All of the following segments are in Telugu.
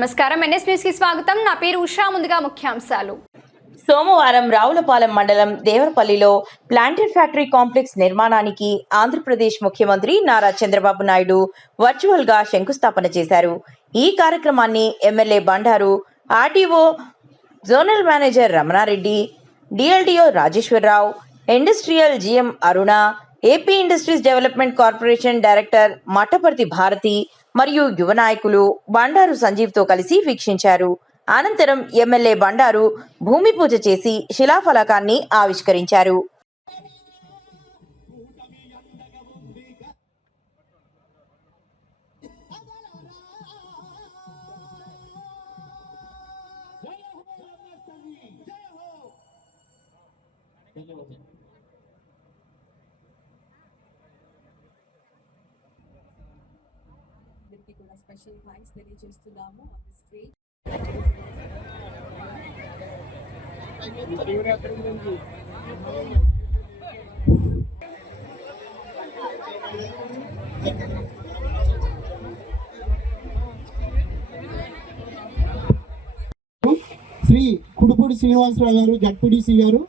నమస్కారం, ఎన్ఎస్ న్యూస్ కి స్వాగతం. నా పేరు ఉషా. ముందుగా ముఖ్యాంశాలు. సోమవారం రావులపాలెం మండలం దేవరపల్లిలో ప్లాంటెడ్ ఫ్యాక్టరీ కాంప్లెక్స్ నిర్మాణానికి ఆంధ్రప్రదేశ్ ముఖ్యమంత్రి నారా చంద్రబాబు నాయుడు వర్చువల్ గా శంకుస్థాపన చేశారు. ఈ కార్యక్రమాన్ని MLA Bandaru, RDO zonal manager Ramanareddy, DLDO Rajeswararao, industrial GM Aruna, AP industries development corporation director Mattaparthi Bharati మరియు యువ నాయకులు బండారు సంజీవ్తో కలిసి వీక్షించారు. అనంతరం ఎమ్మెల్యే బండారు భూమి పూజ చేసి శిలాఫలకాన్ని ఆవిష్కరించారు. స్పెషల్ థాంక్స్ తెలియజేస్తున్నాము. శ్రీ కుడుపూడి శ్రీనివాసరావు గారు జడ్పీడీసీ గారు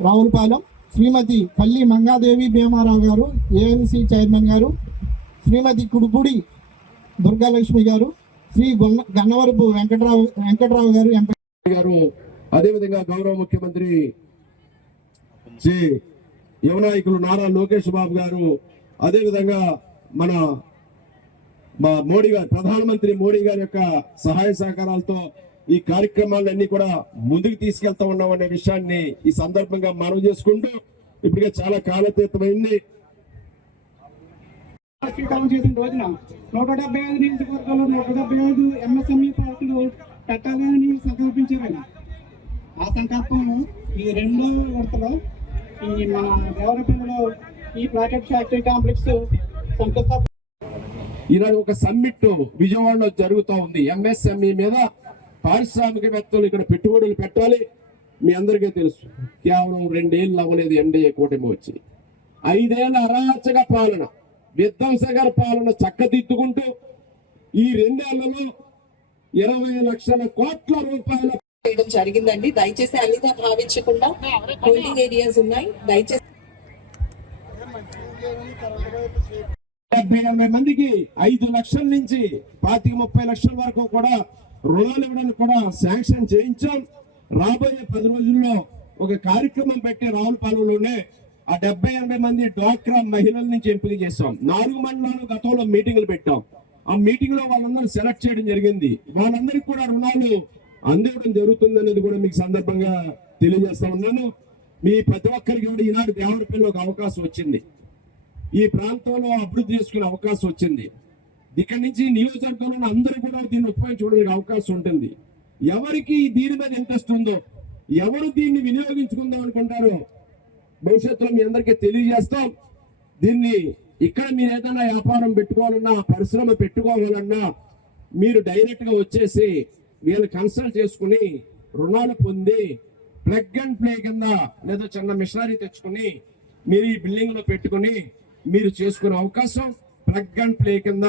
రావులపాలెం, శ్రీమతి పల్లి మంగాదేవి భీమారావు గారు ఏఎన్సీ చైర్మన్ గారు, శ్రీమతి కుడుపూడి దుర్గాలక్ష్మి గారు, శ్రీ గన్నవరపు వెంకటరావు గారు ఎంపీ గారు, అదేవిధంగా గౌరవ ముఖ్యమంత్రి శ్రీ యువ నాయకులు నారా లోకేష్ బాబు గారు, అదేవిధంగా మా మోడీ గారు, ప్రధానమంత్రి మోడీ గారి యొక్క సహాయ సహకారాలతో ఈ కార్యక్రమాలన్నీ కూడా ముందుకు తీసుకెళ్తా ఉన్నామనే విషయాన్ని ఈ సందర్భంగా మనవి చేసుకుంటూ, ఇప్పటికే చాలా కాలతీతమైంది. చేసిన రోజున 175 నియోజకవర్గాల్లో 175 ఎంఎస్ఎంఈ పార్కులు పెట్టాలని సంకల్పించారు. ఆ సంకల్పం ఈ రెండో విడతలో ఈ మన దేవరపల్లిలో ఈ ప్లాంటెడ్ ఫ్యాక్టరీ కాంప్లెక్స్ శంకుస్థాపన ఈనాడు ఒక సమ్మిట్ విజయవాడలో జరుగుతూ ఉంది. ఎంఎస్ఎంఈ మీద పారిశ్రామికవేత్తలు ఇక్కడ పెట్టుబడులు పెట్టాలి. మీ అందరికీ తెలుసు, కేవలం 2 ఏళ్ళు అవ్వలేదు ఎన్డీఏ కూటమి వచ్చి. 5 ఏళ్ల అరాచక పాలన, విధ్వంసకర పాలన చక్కదిద్దుకుంటూ ఈ 2 ఏళ్లలో 20 లక్షల కోట్ల రూపాయల చేయడం జరిగిందండి. దయచేసి అన్నిదా భావించకుండా హోల్డింగ్ ఏరియాస్ ఉన్నాయి. దయచేసి 70-80 మందికి 5 లక్షల నుంచి 25-30 లక్షల వరకు కూడా రుణాలు ఇవ్వడానికి కూడా శాంక్షన్ చేయించాం. రాబోయే 10 రోజుల్లో ఒక కార్యక్రమం పెట్టి రావులపాలెంలోనే ఆ 70-80 మంది డ్వాక్రా మహిళల నుంచి ఎంపిక చేస్తాం. 4 మండలాలు గతంలో మీటింగులు పెట్టాం. ఆ మీటింగ్ లో వాళ్ళందరూ సెలెక్ట్ చేయడం జరిగింది. వాళ్ళందరికీ కూడా రుణాలు అందివ్వడం జరుగుతుంది అనేది కూడా మీకు సందర్భంగా తెలియజేస్తా ఉన్నాను. మీ ప్రతి ఒక్కరికి కూడా ఈనాడు దేవరపల్లిలో ఒక అవకాశం వచ్చింది. ఈ ప్రాంతంలో అభివృద్ధి చేసుకునే అవకాశం వచ్చింది. ఇక్కడి నుంచి నియోజకవర్గంలో అందరూ కూడా దీన్ని ఉపయోగించుకోవడానికి అవకాశం ఉంటుంది. ఎవరికి దీని మీద ఇంట్రెస్ట్ ఉందో, ఎవరు దీన్ని వినియోగించుకుందాం అనుకుంటారో భవిష్యత్తులో మీ అందరికీ తెలియజేస్తాం. దీన్ని ఇక్కడ మీరు ఏదైనా వ్యాపారం పెట్టుకోవాలన్నా, పరిశ్రమ పెట్టుకోవాలన్నా మీరు డైరెక్ట్ గా వచ్చేసి వీళ్ళు కన్సల్ట్ చేసుకుని రుణాలు పొంది ప్లగ్ అండ్ ప్లే కింద లేదా చిన్న మిషనరీ తెచ్చుకుని మీరు ఈ బిల్డింగ్ లో పెట్టుకుని మీరు చేసుకునే అవకాశం ప్లగ్ అండ్ ప్లే కింద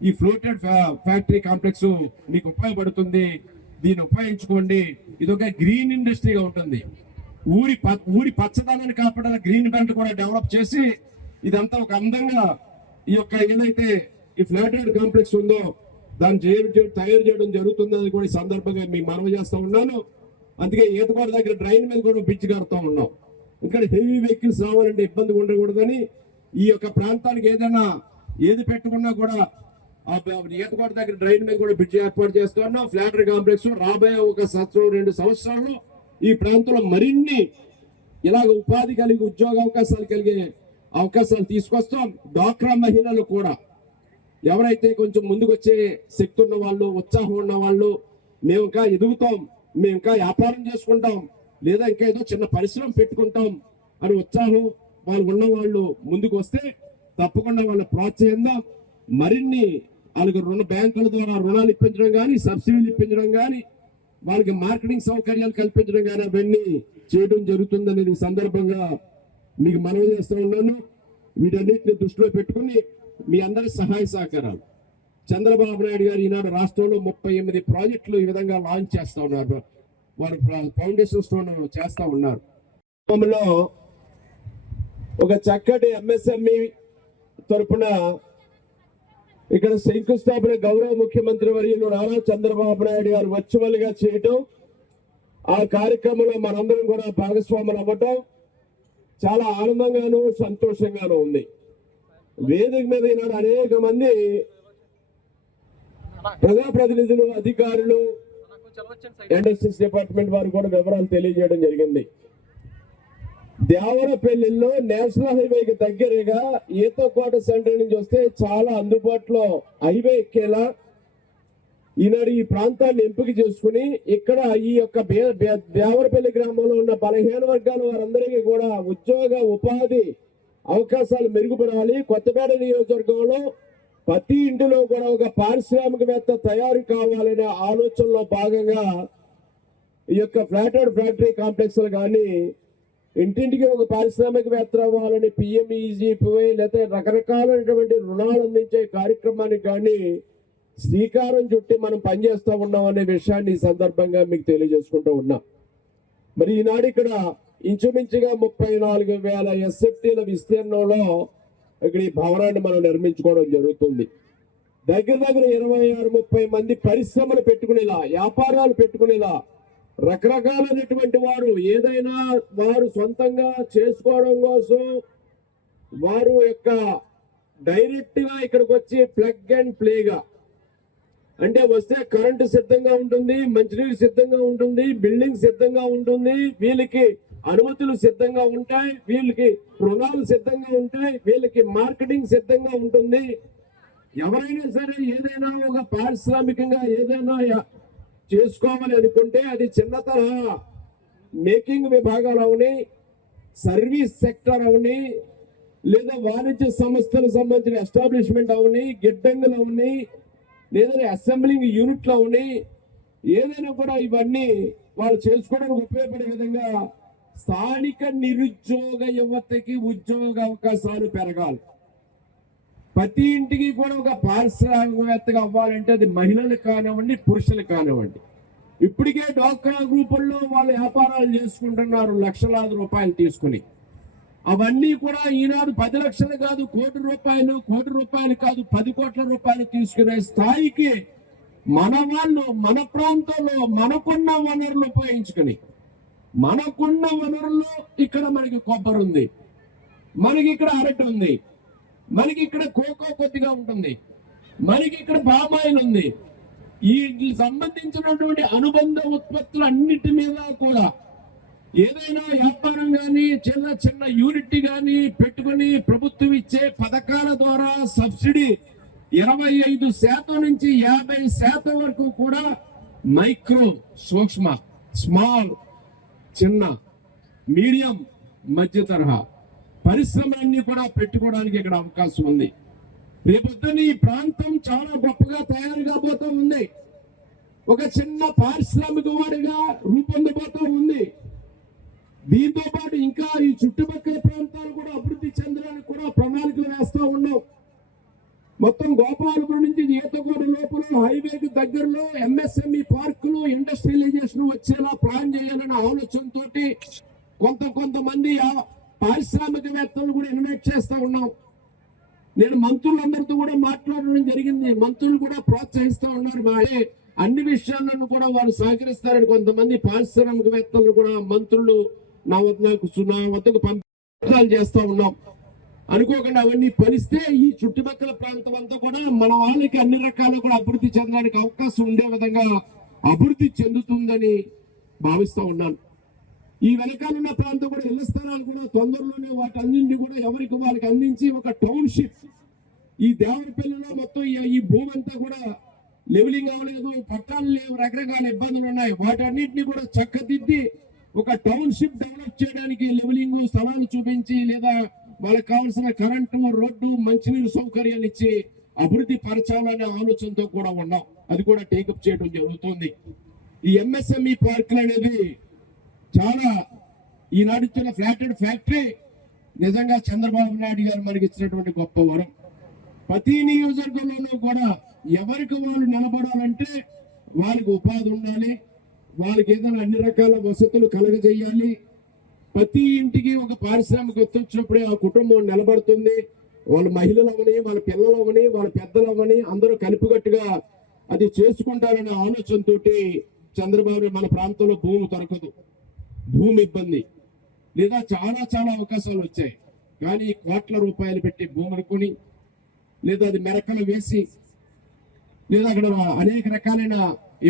ఈ ఫ్లోటెడ్ ఫ్యాక్టరీ కాంప్లెక్స్ మీకు ఉపయోగపడుతుంది. దీన్ని ఉపయోగించుకోండి. ఇది ఒక గ్రీన్ ఇండస్ట్రీగా ఉంటుంది. ఊరి పచ్చదనాన్ని కాపాడాలి. గ్రీన్ బెల్ట్ కూడా డెవలప్ చేసి ఇదంతా ఒక అందంగా ఈ యొక్క ఏదైతే ఈ ఫ్లాటెడ్ కాంప్లెక్స్ ఉందో దాన్ని తయారు చేయడం జరుగుతుందని కూడా ఈ సందర్భంగా మీ మనవి చేస్తా ఉన్నాను. అందుకే ఈతకోట దగ్గర డ్రైన్ మీద కూడా బ్రిడ్జ్ కడుతూ ఉన్నాం. ఇక్కడ హెవీ వెహికల్స్ రావాలంటే ఇబ్బంది ఉండకూడదని ఈ యొక్క ప్రాంతానికి ఏది పెట్టుకున్నా కూడా ఆ ఈతకోట దగ్గర డ్రైన్ మీద కూడా బ్రిడ్జ్ ఏర్పాటు చేస్తూ ఉన్నాం. ఫ్లాటెడ్ కాంప్లెక్స్ రాబోయే 1-2 సంవత్సరాల్లో ఈ ప్రాంతంలో మరిన్ని ఇలాగ ఉపాధి కలిగి ఉద్యోగ అవకాశాలు కలిగే అవకాశాలు తీసుకొస్తాం. డ్వాక్రా మహిళలు కూడా ఎవరైతే కొంచెం ముందుకు వచ్చే శక్తి ఉన్న వాళ్ళు, ఉత్సాహం ఉన్న వాళ్ళు, మేము ఇంకా ఎదుగుతాం, మేము ఇంకా వ్యాపారం చేసుకుంటాం, లేదా ఇంకా ఏదో చిన్న పరిశ్రమ పెట్టుకుంటాం అని ఉత్సాహం వాళ్ళు ఉన్న వాళ్ళు ముందుకు వస్తే తప్పకుండా వాళ్ళని ప్రోత్సహిద్దాం. మరిన్ని వాళ్ళకి బ్యాంకుల ద్వారా రుణాలు ఇప్పించడం కానీ, సబ్సిడీలు ఇప్పించడం కానీ, వాళ్ళకి మార్కెటింగ్ సౌకర్యాలు కల్పించడం కానీ అవన్నీ చేయడం జరుగుతుందనేది సందర్భంగా మీకు మనవి చేస్తూ ఉన్నాను. వీటన్నిటిని దృష్టిలో పెట్టుకుని మీ అందరి సహాయ సహకారాలు చంద్రబాబు నాయుడు గారు ఈనాడు రాష్ట్రంలో 38 ప్రాజెక్టులు ఈ విధంగా లాంచ్ చేస్తా ఉన్నారు. వారు ఫౌండేషన్ స్టోన్ చేస్తా ఉన్నారు. ఒక చక్కటి ఎంఎస్ఎంఈ తరపున ఇక్కడ శంకుస్థాపన గౌరవ ముఖ్యమంత్రి వర్యులు నారా చంద్రబాబు నాయుడు గారు వర్చువల్ గా చేయటం, ఆ కార్యక్రమంలో మనందరం కూడా భాగస్వాములు అవ్వటం చాలా ఆనందంగాను సంతోషంగాను ఉంది. వేదిక మీద ఈనాడు అనేక మంది ప్రజాప్రతినిధులు, అధికారులు, ఇండస్ట్రీస్ డిపార్ట్మెంట్ వారు కూడా వివరాలు తెలియజేయడం జరిగింది. దేవరపల్లిలో నేషనల్ హైవేకి దగ్గరగా ఈతకోట సెంటర్ నుంచి వస్తే చాలా అందుబాటులో హైవే ఎక్కేలా ఈనాడు ఈ ప్రాంతాన్ని ఎంపిక చేసుకుని ఇక్కడ ఈ యొక్క దేవరపల్లి గ్రామంలో ఉన్న బలహీన వర్గాల వారందరికీ కూడా ఉద్యోగ ఉపాధి అవకాశాలు మెరుగుపడాలి. కొత్తపేట నియోజకవర్గంలో ప్రతి ఇంటిలో కూడా ఒక పారిశ్రామికవేత్త తయారు కావాలనే ఆలోచనలో భాగంగా ఈ యొక్క ఫ్లాటెడ్ ఫ్యాక్టరీ కాంప్లెక్స్ కానీ ఇంటింటికి ఒక పారిశ్రామికవేత్త అవ్వాలని పిఎంఈజీపీవై లేదా రకరకాలైనటువంటి రుణాలు అందించే కార్యక్రమానికి కానీ శ్రీకారం చుట్టి మనం పనిచేస్తూ ఉన్నాం అనే విషయాన్ని ఈ సందర్భంగా మీకు తెలియజేసుకుంటూ ఉన్నా. మరి ఈనాడు ఇక్కడ ఇంచుమించుగా 34,000 ఎస్ఎఫ్టీల విస్తీర్ణంలో ఇక్కడ ఈ భవనాన్ని మనం నిర్మించుకోవడం జరుగుతుంది. దగ్గర 26-30 మంది పరిశ్రమలు పెట్టుకునేలా, వ్యాపారాలు పెట్టుకునేలా, రకరకాలైనటువంటి వారు ఏదైనా వారు సొంతంగా చేసుకోవడం కోసం వారు యొక్క డైరెక్ట్ గా ఇక్కడికి వచ్చి ప్లగ్ అండ్ ప్లేగా, అంటే వస్తే కరెంటు సిద్ధంగా ఉంటుంది, మంచినీరు సిద్ధంగా ఉంటుంది, బిల్డింగ్ సిద్ధంగా ఉంటుంది, వీళ్ళకి అనుమతులు సిద్ధంగా ఉంటాయి, వీళ్ళకి రుణాలు సిద్ధంగా ఉంటాయి, వీళ్ళకి మార్కెటింగ్ సిద్ధంగా ఉంటుంది. ఎవరైనా సరే ఏదైనా ఒక పారిశ్రామికంగా ఏదైనా చేసుకోవాలి అనుకుంటే అది చిన్న తరహా మేకింగ్ విభాగాలు అవని, సర్వీస్ సెక్టర్ అవని, లేదా వాణిజ్య సంస్థలకు సంబంధించిన ఎస్టాబ్లిష్మెంట్ అవని, గిడ్డంగులు అవని, లేదా అసెంబ్లింగ్ యూనిట్లు అవని, ఏదైనా కూడా ఇవన్నీ వాళ్ళు చేసుకోవడానికి ఉపయోగపడే విధంగా స్థానిక నిరుద్యోగ యువతకి ఉద్యోగ అవకాశాలు పెరగాలి. ప్రతి ఇంటికి కూడా ఒక పారిశ్రామికవేత్తగా అవ్వాలంటే అది మహిళలు కానివ్వండి, పురుషులు కానివ్వండి. ఇప్పటికే డ్వాక్రా గ్రూపుల్లో వాళ్ళు వ్యాపారాలు చేసుకుంటున్నారు లక్షలాది రూపాయలు తీసుకుని. అవన్నీ కూడా ఈనాడు 10 లక్షలు కాదు, కోటి రూపాయలు కాదు, 10 కోట్ల రూపాయలు తీసుకునే స్థాయికి మన వాళ్ళు మన ప్రాంతంలో మనకున్న వనరులు ఉపయోగించుకుని, మనకున్న వనరుల్లో ఇక్కడ మనకి కొబ్బరి ఉంది, మనకి ఇక్కడ అరటి ఉంది, మనకి ఇక్కడ కోకో కొద్దిగా ఉంటుంది, మనకి ఇక్కడ పామాయిల్ ఉంది. ఈ సంబంధించినటువంటి అనుబంధ ఉత్పత్తులు అన్నిటి మీద కూడా ఏదైనా వ్యాపారం కానీ చిన్న యూనిట్ కానీ పెట్టుకుని ప్రభుత్వం ఇచ్చే పథకాల ద్వారా సబ్సిడీ 25% నుంచి 50% వరకు కూడా మైక్రో, సూక్ష్మ, స్మాల్, చిన్న, మీడియం, మధ్య తరహా పరిశ్రమలన్నీ కూడా పెట్టుకోవడానికి ఇక్కడ అవకాశం ఉంది. రేపొద్దున ఈ ప్రాంతం చాలా గొప్పగా తయారు కాబోతూ ఉంది. ఒక చిన్న పారిశ్రామిక వాడిగా రూపొందబోతూ ఉంది. దీంతో పాటు ఇంకా ఈ చుట్టుపక్కల ప్రాంతాలు కూడా అభివృద్ధి చెందడానికి కూడా ప్రణాళికలు వేస్తూ ఉన్నాం. మొత్తం గోపాలపురం నుంచి ఈతకోట లోపల హైవేకి దగ్గరలో ఎంఎస్ఎంఈ పార్కులు, ఇండస్ట్రియలైజేషన్ వచ్చేలా ప్లాన్ చేయాలనే ఆలోచనతో కొంతమంది పారిశ్రామికవేత్తలు కూడా ఇన్వైట్ చేస్తూ ఉన్నాం. నేను మంత్రులందరితో కూడా మాట్లాడడం జరిగింది. మంత్రులు కూడా ప్రోత్సహిస్తూ ఉన్నారు. అన్ని విషయాలను కూడా వారు సహకరిస్తారని కొంతమంది పారిశ్రామికవేత్తలను కూడా మంత్రులు నా వద్దకు పంపించాలు చేస్తూ ఉన్నాం. అనుకోకుండా అవన్నీ పనిస్తే ఈ చుట్టుపక్కల ప్రాంతం అంతా కూడా మన వాళ్ళకి అన్ని రకాలు కూడా అభివృద్ధి చెందడానికి అవకాశం ఉండే విధంగా అభివృద్ధి చెందుతుందని భావిస్తూ ఉన్నాను. ఈ వెనకాలన్న ప్రాంతం కూడా ఇళ్ల స్థలాలు కూడా తొందరలోనే వాటన్నింటినీ కూడా ఎవరికి వాళ్ళకి అందించి ఒక టౌన్షిప్, ఈ దేవరపల్లిలో మొత్తం ఈ భూమి అంతా కూడా లెవెలింగ్ అవ్వలేదు, పట్టాలు లేవు, రకరకాల ఇబ్బందులు ఉన్నాయి. వాటన్నింటినీ కూడా చక్కదిద్ది ఒక టౌన్షిప్ డెవలప్ చేయడానికి లెవెలింగ్ స్థలాలు చూపించి లేదా వాళ్ళకి కావాల్సిన కరెంటు, రోడ్డు, మంచినీరు సౌకర్యాలు ఇచ్చి అభివృద్ధి పరచాలనే ఆలోచనతో కూడా ఉన్నాం. అది కూడా టేకప్ చేయడం జరుగుతుంది. ఈ ఎంఎస్ఎంఈ పార్కులు అనేది చాలా ఈనాడు ఇచ్చిన ఫ్లాటెడ్ ఫ్యాక్టరీ నిజంగా చంద్రబాబు నాయుడు గారు మనకి ఇచ్చినటువంటి గొప్ప వరం. ప్రతి నియోజకవర్గంలోనూ కూడా ఎవరికి వాళ్ళు నిలబడాలంటే వాళ్ళకి ఉపాధి ఉండాలి, వాళ్ళకి ఏదైనా అన్ని రకాల వసతులు కలగజేయాలి. ప్రతి ఇంటికి ఒక పారిశ్రామిక వచ్చినప్పుడే ఆ కుటుంబం నిలబడుతుంది. వాళ్ళ మహిళలు అవని, వాళ్ళ పిల్లలు అవని, వాళ్ళ పెద్దలు అవని అందరూ కలిపికట్టుగా అది చేసుకుంటారనే ఆలోచనతో చంద్రబాబు మన ప్రాంతంలో భూమి దొరకదు, భూమి ఇబ్బంది, లేదా చాలా చాలా అవకాశాలు వచ్చాయి. కానీ కోట్ల రూపాయలు పెట్టి భూములు కొని, లేదా అది మెరకలు వేసి, లేదా అక్కడ అనేక రకాలైన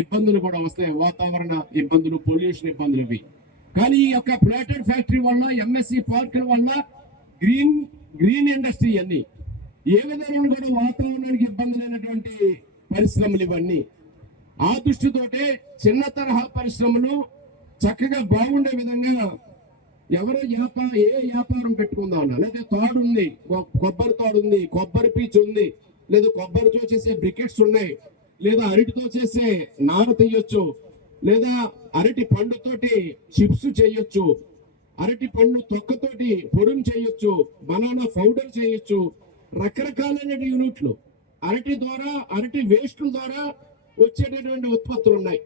ఇబ్బందులు కూడా వస్తాయి, వాతావరణ ఇబ్బందులు, పొల్యూషన్ ఇబ్బందులు ఇవి. కానీ ఈ యొక్క ప్లాటెడ్ ఫ్యాక్టరీ వల్ల, ఎంఎస్సి పార్కుల వల్ల, గ్రీన్ ఇండస్ట్రీ అన్ని ఏ విధంగా కూడా వాతావరణానికి ఇబ్బంది లేనటువంటి పరిశ్రమలు ఇవన్నీ. ఆ దృష్టితోటే చిన్న తరహా పరిశ్రమలు చక్కగా బాగుండే విధంగా ఎవరో ఏ వ్యాపారం పెట్టుకుందాం అన్నా, లేదా తాడు ఉంది, కొబ్బరి తాడు ఉంది, కొబ్బరి పీచు ఉంది, లేదా కొబ్బరితో చేసే బ్రికెట్స్ ఉన్నాయి, లేదా అరటితో చేసే నార తీయొచ్చు, లేదా అరటి పండుతోటి చిప్స్ చేయొచ్చు, అరటి పండు తొక్కతోటి పొడుం చేయొచ్చు, బనానా పౌడర్ చేయొచ్చు, రకరకాలైన యూనిట్లు. అరటి ద్వారా, అరటి వేస్ట్ల ద్వారా వచ్చేటటువంటి ఉత్పత్తులు ఉన్నాయి.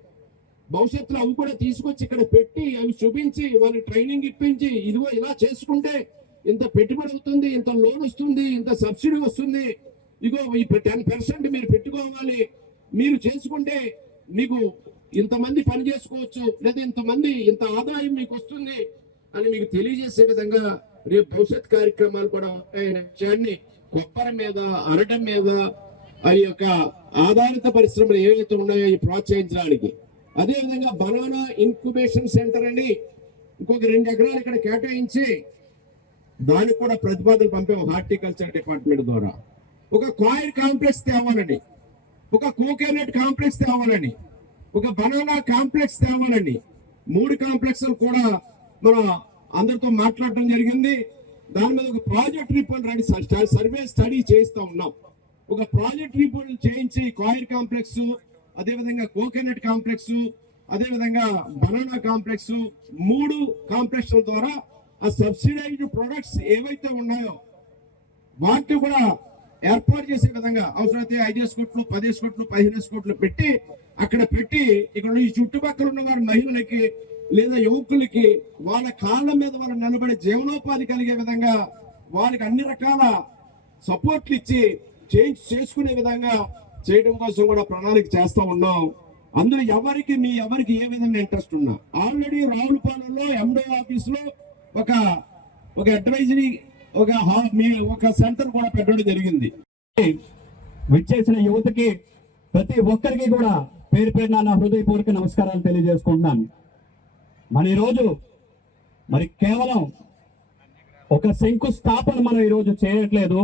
భవిష్యత్తులో అవి కూడా తీసుకొచ్చి ఇక్కడ పెట్టి అవి చూపించి వాళ్ళకి ట్రైనింగ్ ఇప్పించి, ఇదిగో ఇలా చేసుకుంటే ఇంత పెట్టుబడి అవుతుంది, ఇంత లోన్ వస్తుంది, ఇంత సబ్సిడీ వస్తుంది, ఇగో ఈ 10% మీరు పెట్టుకోవాలి, మీరు చేసుకుంటే మీకు ఇంతమంది పని చేసుకోవచ్చు, లేదా ఇంత ఆదాయం మీకు వస్తుంది అని మీకు తెలియజేసే విధంగా రేపు భవిష్యత్ కార్యక్రమాలు కూడా ఉంటాయని కొబ్బరి మీద, అరటం మీద, ఆ యొక్క ఆధారిత పరిశ్రమలు ఏవైతే ఉన్నాయో ప్రోత్సహించడానికి. అదేవిధంగా బనానా ఇన్క్యుబేషన్ సెంటర్ అని ఇంకొక 2 ఎకరాలు ఇక్కడ కేటాయించి దానికి కూడా ప్రతిపాదనలు పంపాము హార్టికల్చర్ డిపార్ట్మెంట్ ద్వారా. ఒక కాయిన్ కాంప్లెక్స్ తేవాలని, ఒక కోకోనట్ కాంప్లెక్స్ తేవాలని, ఒక బనానా కాంప్లెక్స్ తేవాలని 3 కాంప్లెక్స్లు కూడా మనం అందరితో మాట్లాడటం జరిగింది. దాని మీద ఒక project report ready, survey study చేస్తూ ఉన్నాం. ఒక ప్రాజెక్ట్ రిపోర్ట్ చేయించి కాయిన్ కాంప్లెక్స్, అదేవిధంగా కోకోనట్ కాంప్లెక్స్, అదేవిధంగా బనానా కాంప్లెక్స్ 3 కాంప్లెక్స్ల ద్వారా ఆ సబ్సిడైజ్డ్ ప్రొడక్ట్స్ ఏవైతే ఉన్నాయో వాటిని కూడా ఏర్పాటు చేసే విధంగా అవసరమైతే 5 కోట్లు, 10 కోట్లు, 15 కోట్లు పెట్టి అక్కడ పెట్టి ఇక్కడ ఈ చుట్టుపక్కల ఉన్న వారి మహిళలకి లేదా యువకులకి వాళ్ళ కాళ్ళ మీద వాళ్ళు నిలబడి జీవనోపాధి కలిగే విధంగా వాళ్ళకి అన్ని రకాల సపోర్ట్లు ఇచ్చి చేసుకునే విధంగా చేయడం కోసం కూడా ప్రణాళిక చేస్తా ఉన్నాం. అందులో ఎవరికి ఏ విధంగా ఇంట్రెస్ట్ ఉన్నా ఆల్రెడీ రావులపాలెంలో ఎండో ఆఫీస్ లో ఒక అడ్వైజరీ ఒక సెంటర్ కూడా పెట్టడం జరిగింది. విచ్చేసిన యువతకి ప్రతి ఒక్కరికి కూడా పేరు పేరున నా హృదయపూర్వక నమస్కారాలు తెలియజేసుకుంటున్నాను. మన ఈరోజు కేవలం ఒక శంకుస్థాపన మనం ఈరోజు చేయట్లేదు.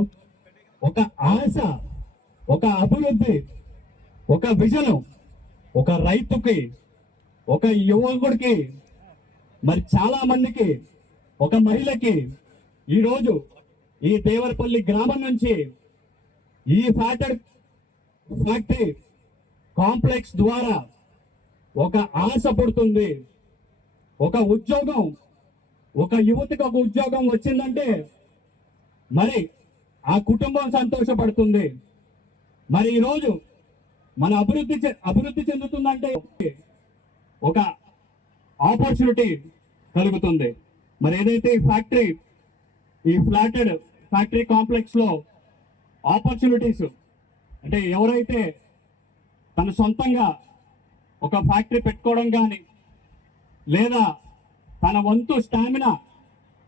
ఒక ఆశ, ఒక అభివృద్ధి, ఒక విజన్, ఒక రైతుకి, ఒక యువకుడికి, చాలా మందికి, ఒక మహిళకి ఈరోజు ఈ దేవరపల్లి గ్రామం నుంచి ఈ ఫ్యాక్టరీ కాంప్లెక్స్ ద్వారా ఒక ఆశ పుడుతుంది. ఒక ఉద్యోగం, ఒక యువతకు ఒక ఉద్యోగం వచ్చిందంటే ఆ కుటుంబం సంతోషపడుతుంది. ఈరోజు మన అభివృద్ధి చెందుతుందంటే ఒక ఆపర్చునిటీ కలుగుతుంది. ఏదైతే ఈ ఫ్యాక్టరీ కాంప్లెక్స్ లో ఆపర్చునిటీస్ అంటే ఎవరైతే తన సొంతంగా ఒక ఫ్యాక్టరీ పెట్టుకోవడం కానీ, లేదా తన వంతు స్టామినా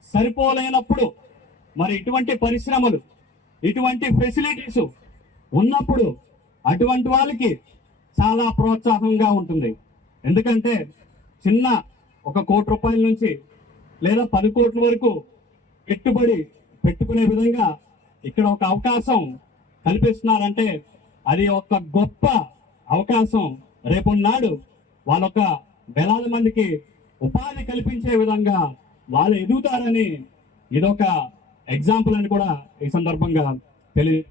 సరిపోలేనప్పుడు ఇటువంటి పరిశ్రమలు, ఇటువంటి ఫెసిలిటీస్ ఉన్నప్పుడు అటువంటి వాళ్ళకి చాలా ప్రోత్సాహంగా ఉంటుంది. ఎందుకంటే చిన్న 1 కోటి రూపాయల నుంచి లేదా 10 కోట్ల వరకు పెట్టుబడి పెట్టుకునే విధంగా ఇక్కడ ఒక అవకాశం కల్పిస్తున్నారంటే అది ఒక గొప్ప అవకాశం. రేపున్నాడు వాళ్ళొక వేలాది మందికి ఉపాధి కల్పించే విధంగా వాళ్ళు ఎదుగుతారని ఇదొక ఎగ్జాంపుల్ అని కూడా ఈ సందర్భంగా తెలియ